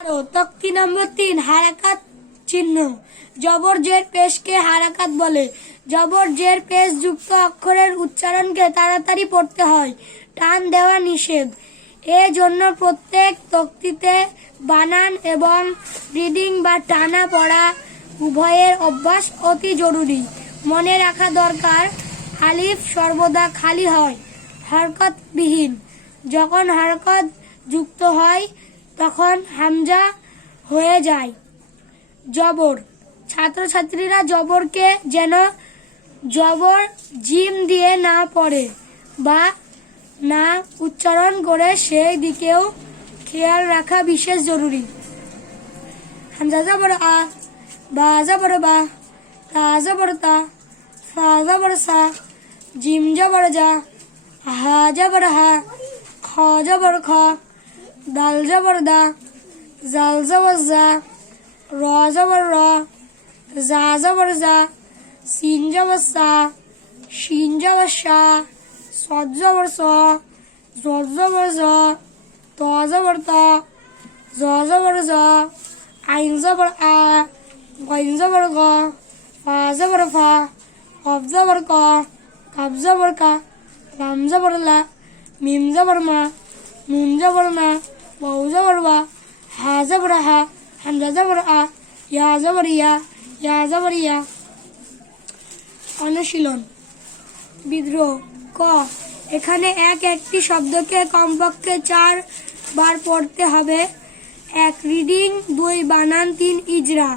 তক্তি নম্বর ৩ হারাকাত চিহ্ন। জবর জের পেশকে হারাকাত বলে। জবর জের পেশ যুক্ত অক্ষরের উচ্চারণকে তাড়াতাড়ি পড়তে হয়, টান দেওয়া নিষেধ। জন্য প্রত্যেক তক্তিতে বানান এবং রিডিং বা টানা পড়া উভয়ের অভ্যাস অতি জরুরি। মনে রাখা দরকার, আলিফ সর্বদা খালি হয়, হরকতবিহীন। যখন হরকত যুক্ত হয় তখন হামজা হয়ে যায়। জবর, ছাত্রছাত্রীরা জবরকে যেন জবর জিম দিয়ে না পড়ে বা না উচ্চারণ করে সেই দিকেও খেয়াল রাখা বিশেষ জরুরি। হামজা জবর আ, বা জবর বা, তা জবর তা, সা জবর সা, জিম জবর জা, হা জবর হা, খ জবর খ, দাল জবর দা, জাল জবর জা, র জবর র, জা জবর জা, সিন জবর সা, শিন জবর সা, সদ জবর স, জ জবর জ, ত জবর ত, জ জবর জ, আইন জবর আ, গইন জবর গ, ফা জবর ফা, কফ জবর ক, কাফ জবর কা, লাম জবর লা, মিম জবর মা, নুন জবর না, ওয়াও জবর ওয়া, হা জবর হা, হামজা জবর আ, ইয়া জবর ইয়া, ইয়া জবর ইয়া। অনুশীলন। বিদ্রোহ। ক, এখানে একটি শব্দকে কমপক্ষে 4 বার পড়তে হবে। 1 রিডিং, 2 বানান, 3 ইজরা।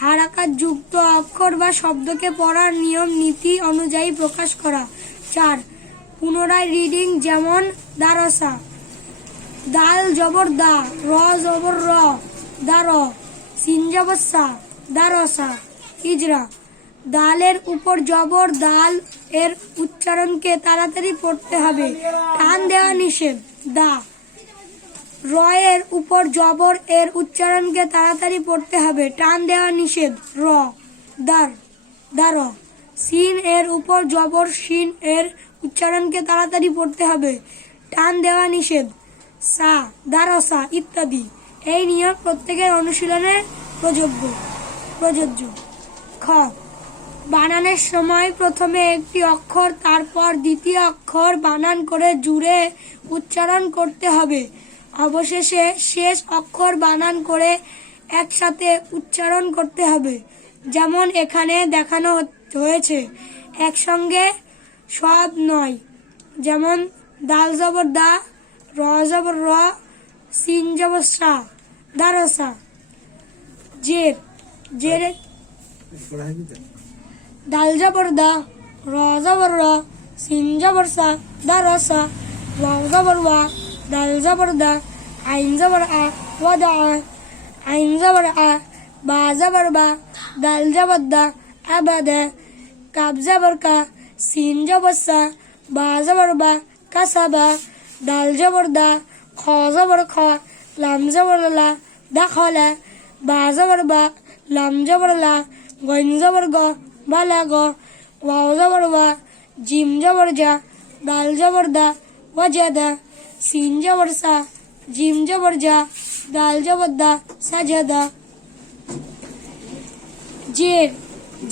হারাকাত যুক্ত অক্ষর বা শব্দকে পড়ার নিয়ম নীতি অনুযায়ী প্রকাশ করা। 4 পুনরায় রিডিং, যেমন দারসা, দাল জবর দা, র জবর র, দার, সিন জবর সা, দারসা। ইজরা, দালের উপর জবর দাল এর উচ্চারণকে তাড়াতাড়ি পড়তে হবে, টান দেওয়া নিষেধ। দা, র এর উপর জবর এর উচ্চারণকে তাড়াতাড়ি পড়তে হবে, টান দেওয়া নিষেধ। র, দার, দার। সিন এর উপর জবর শিন এর উচ্চারণকে তাড়াতাড়ি পড়তে হবে, টান দেওয়া নিষেধ। সা, দারসা ইত্যাদি। এই নিয়ম প্রত্যেকের অনুশীলনে প্রযোজ্য। খ, বানানের সময় প্রথমে একটি অক্ষর, তারপর দ্বিতীয় অক্ষর বানান করে জুড়ে উচ্চারণ করতে হবে। অবশেষে শেষ অক্ষর বানান করে একসাথে উচ্চারণ করতে হবে, যেমন এখানে দেখানো হয়েছে। একসঙ্গে সব নয়, যেমন দাল জবর দা, র জবর র, সিন জবর সা, দারসা। জের, জের, দাল জবর দা, র জবর র, সিন জবর সা, দারসা। ওয়াও জবর ওয়া, দাল জবর দা, আইন জবর আ, ওয়াদা, আইন জবর আ, বা জবর বা, দাল জবর দা, আবাদা। কাব জবর কা, সিন জবর সা, বা জবর বা, কাসাবা। দাল জবর দা, খ জবর খ, লাম জবর লা, দাখলা। বা জবর বা, লাম জবর লা, গইন জবর গ, বালাগ। ওয়াও জবর ওয়া, জিম জবর জা, দাল জবর দা, ওয়াজাদা। সিন জবর সা, জিম জবর জা, দাল জবর দা, সাজাদা। জের,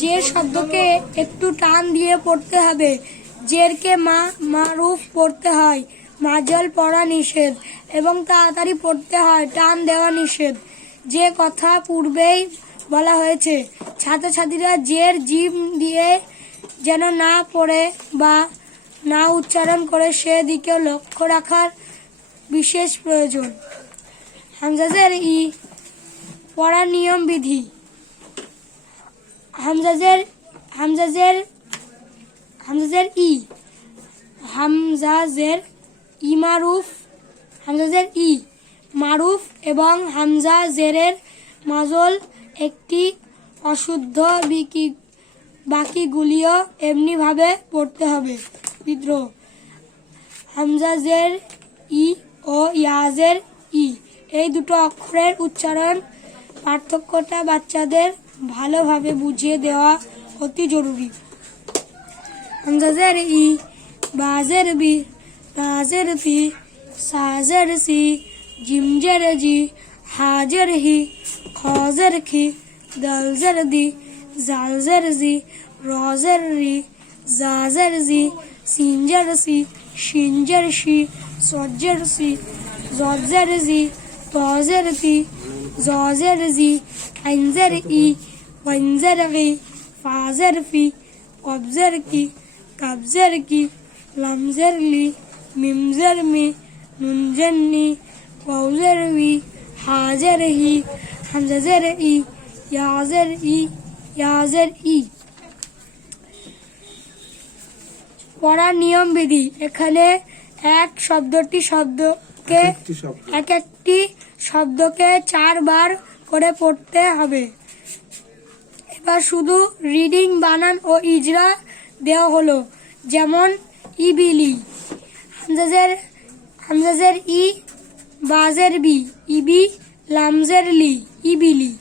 জের শব্দকে একটু টান দিয়ে পড়তে হবে। জেরকে মারুফ পড়তে হয়, মাজল পড়া নিষেধ এবং তাড়াতাড়ি পড়তে হয়, টান দেওয়া নিষেধ। যে কথা পূর্বেই বলা হয়েছে, ছাত্রছাত্রীরা জের জিম দিয়ে যেন না পড়ে বা না উচ্চারণ করে সেদিকেও লক্ষ্য রাখার বিশেষ প্রয়োজন। হামজাজের ই পড়ার নিয়ম বিধি। হামজাজের ই, হামজাজের ই মারুফ, হামজাজের ই মারুফ এবং হামজা জেরের মাজল একটি অশুদ্ধ, বাকিগুলিও এমনি ভাবে পড়তে হবে। বিদ্রোহ। হামজাজের ই ও ইয়াজের ই, এই দুটো অক্ষরের উচ্চারণ পার্থক্যটা বাচ্চাদের ভালোভাবে বুঝিয়ে দেওয়া অতি জরুরি। হামজাজের ই, বাজের বি, তাজের পি, সাজের সি, জিমজের জি, হাজের হি খজের খি দলজের দি জালজের জি রজের রি জাজের জি সিনজের সি শিনজের শি সজ্জের সি জজের জি তজের তি জজের জি আইনজের ই ওয়াইনজের গি ফাজের ফি কবজের কি কাবজের কি লামজের লি মিমজের মি নুনজের নি ওয়াউজের উই হাজের হি হামজাজের ই ইয়াজের ই ইয়াজের ই। পড়ার নিয়ম বিধি। এখানে এক একটি শব্দকে 4 বার করে পড়তে হবে। এবার শুধু রিডিং, বানান ও ইজরা দেওয়া হলো। যেমন ইবিলি, হামজাজের ই, বাজের বি, ইবি, লামজের লি, ইবিলি।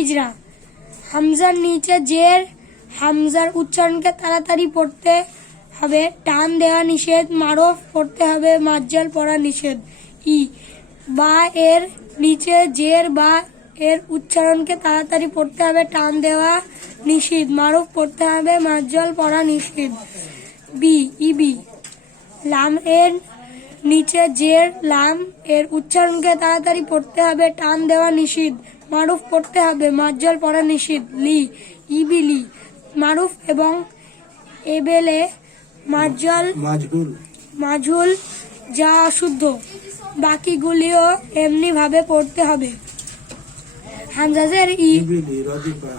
ইজরা, হামজার নিচে জের, হামজার উচ্চারণকে তাড়াতাড়ি পড়তে হবে, টান দেওয়া নিষেধ, মারফ পড়তে হবে, মাজ্জাল পড়া নিষেধ। ই, বা এর নিচে জের বা এর উচ্চারণকে তাড়াতাড়ি পড়তে হবে, টান দেওয়া নিষেধ, মারুফ পড়তে হবে, মাজ্জাল পড়া নিষেধ। বি, ইবি, লাম এর নিচে জের, লাম এর উচ্চারণকে তাড়াতাড়ি পড়তে হবে, টান দেওয়া নিষেধ, মারুফ পড়তে হবে, মাজ্জাল পড়া নিষেধ। লি, ইবিলি, মারুফ এবং এবেলে মাজহুল যা অশুদ্ধ, বাকিগুলিও এমনি ভাবে পড়তে হবে। হামজাজের ই, ইবিলি, রদিফা,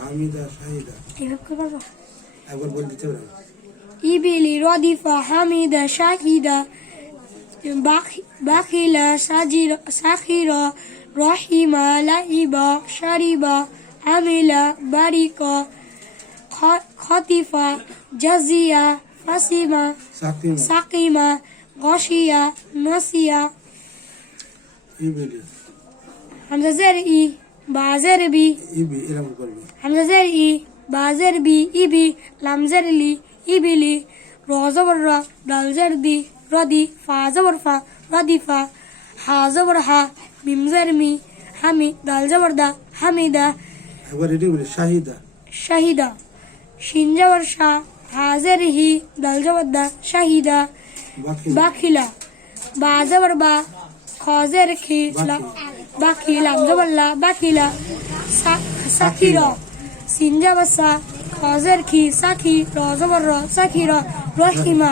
হামিদা, শাহিদা, বাখিলা, সাখিরা, রহিমা, লাইবা, শারিবা, আমিলা, বারিকা, খতিফা, জাজিয়া, ফাসিমা, সাকিমা, গশিয়া, নসিয়া। হামজাজের ই, বাজের বি, হামজাজের ই, বাজের বি, ইবি, লামজের লি, ইবিলি, রজবর র, দালজের দি, রদি, ফাজবর ফা, রদিফা, হাজবর হা, মিমজের মি, হামি, দালজবর দা, হামিদা। শাহিদা, শিনজবর শা, হাজের হি, দালজবর দা, শাহিদা। বাখিলা, বাজবর বা, খজের খি, বাকি, লামজবল্লা, বাকিলা। সাকিরা, সিনজাবাসা, খজের খি, সাকি, রজবর র, সাকিরা। রহিমা,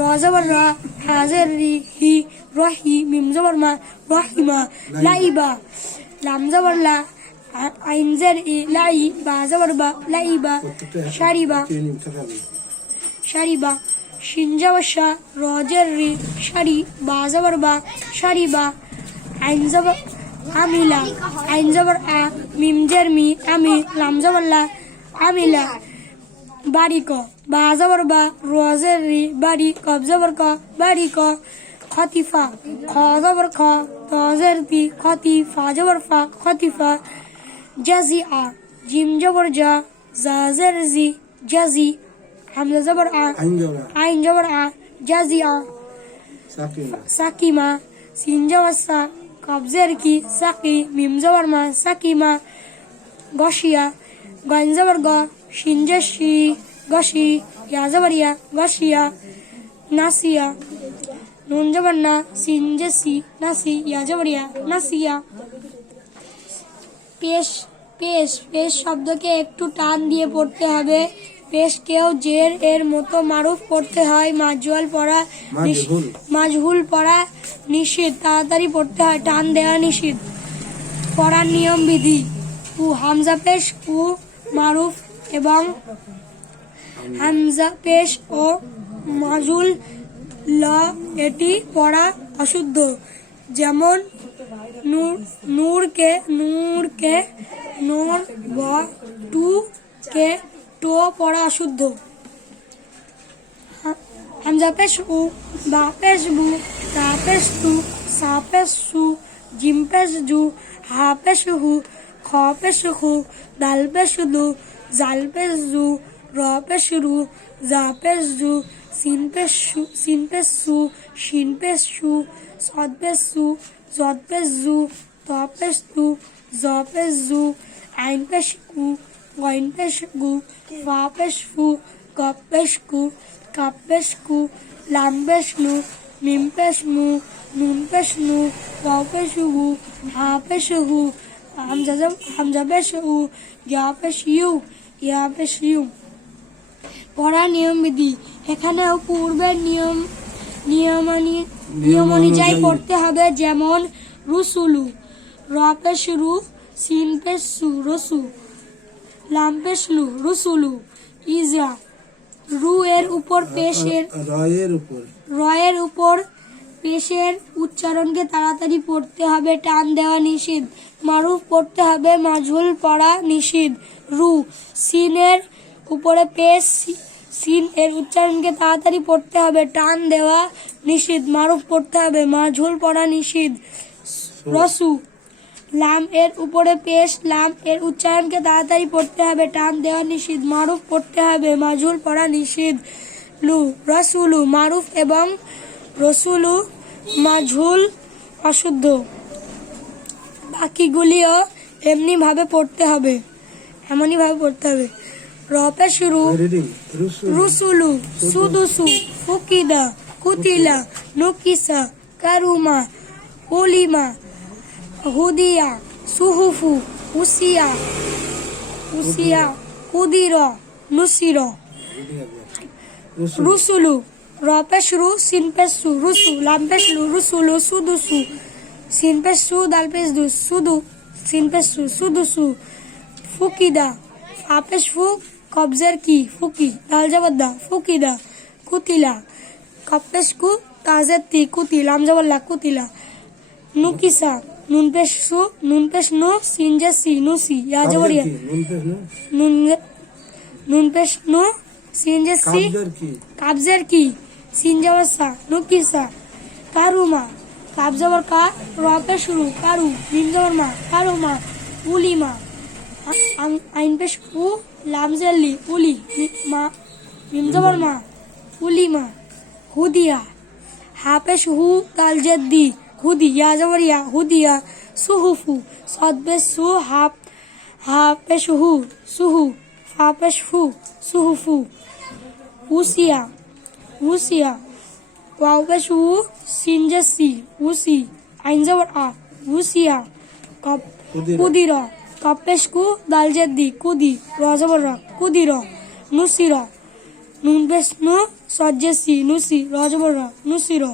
রজবর র, হাজের রি, হি, রহি, মিমজবর মা, রহিমা। লাইবা, লামজবল্লা, আইনজের ই, লাই, বাজবর বা, লাইবা। শারিবা, শিনজাবাসা, রজের রি, শারি, বাজবর বা, শারিবা। আইনজবর আমিলা, আইনজবর আ, মিমজের মি, আমি, লামজবল্লা, আমিলা। বারিক, বাজবর বা, রজের রি, বাড়ি, কবজবর ক, বারিক। খতিফা, খজবর খ, তজের তি, খতি, ফাজবর ফা, খতিফা। জাজিআ, জিম জবর জা, জাজের জি, জাজি। হামজা জবর আ, আইন জবর আ, জাজিআ। সাকিমা, সিন জবর সা, কবজের কি, সাকি, মিম জবর মা, সাকিমা। গশিয়া, গইন জবর গ, শিনজের শি, গশি, ইয়া জবর ইয়া, গশিয়া। নাসিয়া, নুন জবর না, সিনজের সি, নাসি, ইয়া জবর ইয়া, নাসিয়া। পেশ, পেশ, পেশ শব্দকে একটু টান দিয়ে পড়তে হবে। পেশকেও জের এর মতো মারুফ পড়তে হয়। মাজহুল পড়া নিষেধ, তাড়াতাড়ি পড়তে হয়, টান দেওয়া নিষেধ। পড়ার নিয়ম বিধি। উ, হামজা পেশ উ মারুফ এবং হামজা পেশ ও মাজহুল ল এটি পড়া অশুদ্ধ। যেমন নূরকে নোর, ব, টু কে টো পড়া অশুদ্ধ। হামজা পেশ উ, বা পেশ বু, তা পেশ তু, সা পেশ সু, জিম পেশ জু, হা পেশ হু, খ পেশ হু, দাল পেশ দু, জাল পেশ জু, র পেশ রু, জা পেশ জু, সিন পেশ সু, শিন পেশ সু, সদ পেশ সু, জদ পেশ জু, পেশ তু, জ পেশ জু, আইন পেশ কু, গইন পেশ গু, ফা পেশ ফু, গপ পেশ কু, কাপ পেশ কু, লাম পেশ লু, মিম পেশ মু, নুন পেশ নু, ওয়াও পেশ হু, হা পেশ হু, হামজা পেশ উ, ইয়া পেশ ইউ, ইয়া পেশ ইউ। পড়া নিয়মবিধি। এখানেও পূর্বের নিয়ম অনুযায়ী পড়তে হবে। যেমন রুসুলু, র পেশ রু, সিন পেশ সু, রসু, লাম পেশ লু, রুসুলু, ইজা, রু এর উপর পেশের রয়ের উপর পেশের উচ্চারণকে তাড়াতাড়ি পড়তে হবে, টান দেওয়া নিষিদ্ধ। মারুফ পড়তে হবে, মাজহুল পড়া নিষিদ্ধ। রু, সিনের উপরে পেশ, সিন এর উচ্চারণকে তাড়াতাড়ি পড়তে হবে, টান দেওয়া নিষিদ্ধ। মারুফ পড়তে হবে, মাজহুল পড়া নিষিদ্ধ। রসু, লাম এর উপরে পেশ, লাম এর উচ্চারণকে তাড়াতাড়ি পড়তে হবে, টান দেওয়া নিষিদ্ধ। মারুফ পড়তে হবে, মাজহুল পড়া নিষিদ্ধ। লু, রসুলু, মারুফ এবং রসুলু মাজহুল অশুদ্ধ। বাকিগুলিও এমনি ভাবে পড়তে হবে, এমনই ভাবে পড়তে হবে। র পেশ রু, রুসুলু, সুদুসু, ফুকিদা, কুতিলা, নুকিসা, কারুমা, উলিমা, হুদিয়া, সুহুফু, উসিয়া, কুদির, নুসির। রুসুলু, র পেশ রু, সিন পেশ সু, রুসু, লাম পেশ লু, রুসুলু, সুদুসু, সিন পেশ সু, দাল পেশ দু, সুদু, সিন পেশ সু, সুদুসু। ফুকিদা, ফা পেশ ফু, কবজের কি, ফুকি, দাল জবরদা, ফুকিদা। কুতিলা, কপ পেশ কু, তাজের তি, কুতি, লাম জবরলা, কুতিলা। নুকিসা, নুন পেশ সু, নুন পেশ নু, সিন জে সি, নুসি, ইয়া জবরিয়া, নুন পেশ নু, সিন জে সি, কাবজের কি, সিন জবর সা, নুকিসা। কারুমা, কাব জবর কা, র পেশ রু, কারু, মিম জবর মা, কারুমা। উলিমা, আইন পেশ উ, লাম জের লি, উলি, মিম জবর মা, উলিমা। হুদিয়া, হা পেশ হু, দাল জের দি, হুদি, ইয়া জবর ইয়া, হুদিয়া। সুহুফু, সদ পেশ সু, হা পেশ হু, সুহু, ফা পেশ ফু, সুহুফু। উসিয়া, উসিয়া, ওয়াও পেশ উ, সিন জে সি, উসি, আইন জবর আ, উসিয়া। কুদির, কপ পেশ কু, দাল জের দি, কুদি, র জবর র, কুদির। নুসির, নুন পেশ নু, সদ জে সি, নুসি, র জবর র, নুসির।